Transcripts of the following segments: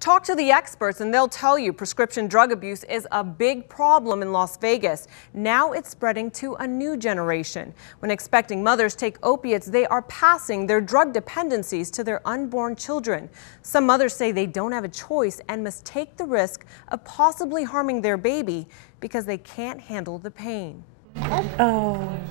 Talk to the experts and they'll tell you prescription drug abuse is a big problem in Las Vegas. Now it's spreading to a new generation. When expecting mothers take opiates, they are passing their drug dependencies to their unborn children. Some mothers say they don't have a choice and must take the risk of possibly harming their baby because they can't handle the pain.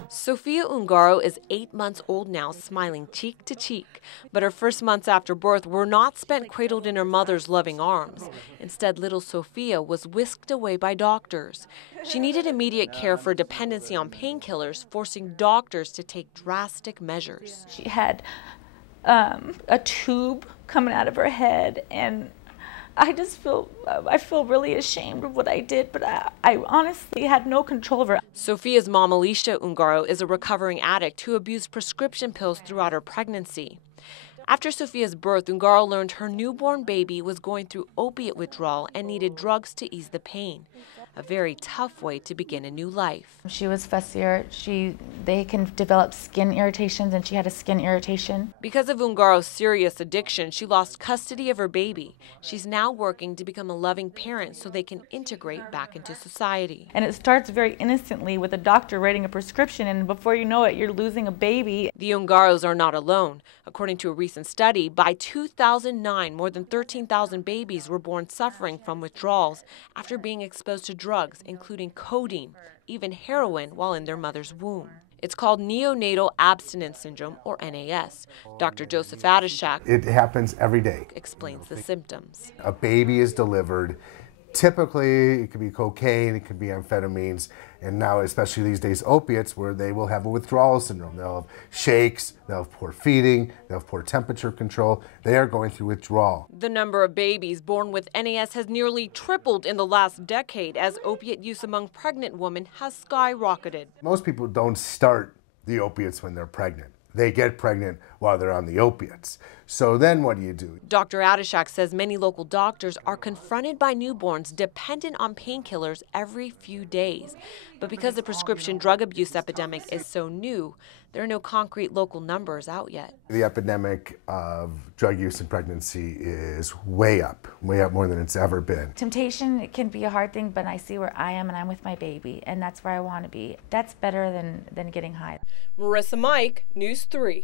Sofia Ungaro is 8 months old now, smiling cheek to cheek. But her first months after birth were not spent cradled in her mother's loving arms. Instead, little Sofia was whisked away by doctors. She needed immediate care for dependency on painkillers, forcing doctors to take drastic measures. She had a tube coming out of her head, and I feel really ashamed of what I did, but I honestly had no control over it. Sofia's mom, Alicia Ungaro, is a recovering addict who abused prescription pills throughout her pregnancy. After Sofia's birth, Ungaro learned her newborn baby was going through opiate withdrawal and needed drugs to ease the pain. A very tough way to begin a new life. She was fussier. They can develop skin irritations, and she had a skin irritation. Because of Ungaro's serious addiction, she lost custody of her baby. She's now working to become a loving parent so they can integrate back into society. And it starts very innocently with a doctor writing a prescription, and before you know it, you're losing a baby. The Ungaros are not alone. According to a recent study, by 2009, more than 13,000 babies were born suffering from withdrawals after being exposed to drugs, including codeine, even heroin, while in their mother's womb. It's called neonatal abstinence syndrome, or NAS. Dr. Joseph Adishak, it happens every day, explains the symptoms. A baby is delivered. Typically, it could be cocaine, it could be amphetamines, and now, especially these days, opiates, where they will have a withdrawal syndrome. They'll have shakes, they'll have poor feeding, they'll have poor temperature control. They are going through withdrawal. The number of babies born with NAS has nearly tripled in the last decade as opiate use among pregnant women has skyrocketed. Most people don't start the opiates when they're pregnant. They get pregnant while they're on the opiates. So then what do you do? Dr. Adishak says many local doctors are confronted by newborns dependent on painkillers every few days. But because the prescription drug abuse epidemic is so new, there are no concrete local numbers out yet. The epidemic of drug use in pregnancy is way up more than it's ever been. Temptation, it can be a hard thing, but I see where I am and I'm with my baby, and that's where I want to be. That's better than getting high. Marissa Mike, News 3.